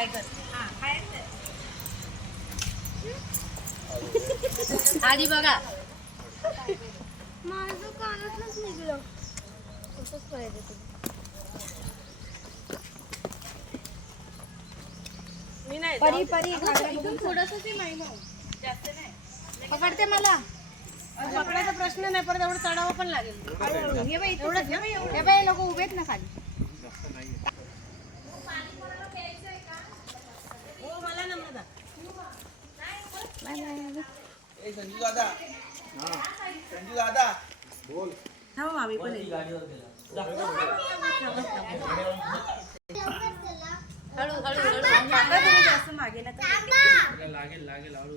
हाय करते. हा हाय कर. आधी बघा. माझं कानातच निघलं. कसंच पाहिजे तुला. मी नाही परी परी इथून थोडंसंच आहे माई भाऊ. जास्त नाही. पकडते मला. पकडायचा प्रश्न नाही, परत एवढं चढावं पण लागेल. हे बाई एवढंच ना. हे बाई लोक उभेत ना खाली. हो मला नम्रता. ए संजू दादा. हां संजू दादा बोल. थांब मामी पण येईल. हळू हळू हळू. आता तुम्ही जास्त मागे नका. लागेल लागेल हळू.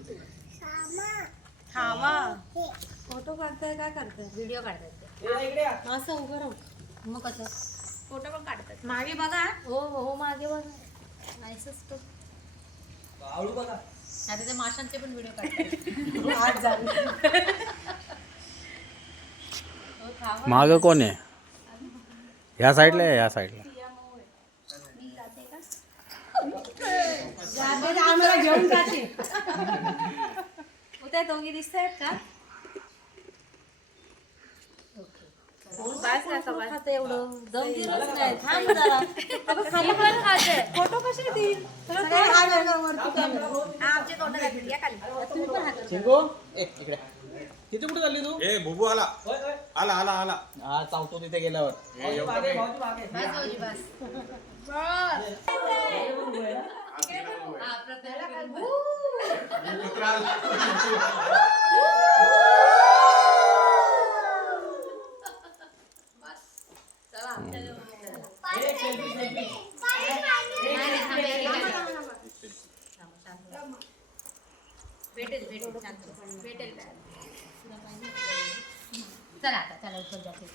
थांबा. फोटो काढताय काय करताय? व्हिडिओ काढताय. असं उभं राहू. मग कसं फोटो पण काढतात मागे बघा. हो हो मागे बघा. नाहीसच तो हळू बघा. आता ते माशांचे पण व्हिडिओ काढतात. आज झाली. मागं कोण आहे? ह्या साईडला आहे, या साईडला. आम्हाला घेऊन जाते. त्या दोघी दिसत आहेत का? एवढं दम दिलंच नाही. थांब जरा. खाली पण खाते. फोटो कसे देईल? आमच्या तोंडात घातली. या खाली. तुम्ही पण हात. चिंगो ए इकडे. तिथे कुठे चालली तू? ए बुबू आला. आला आला आला. हा चावतो तिथे गेल्यावर. बस. भेटेल भेटेल भेटेल. चला आता चला उचल जाते.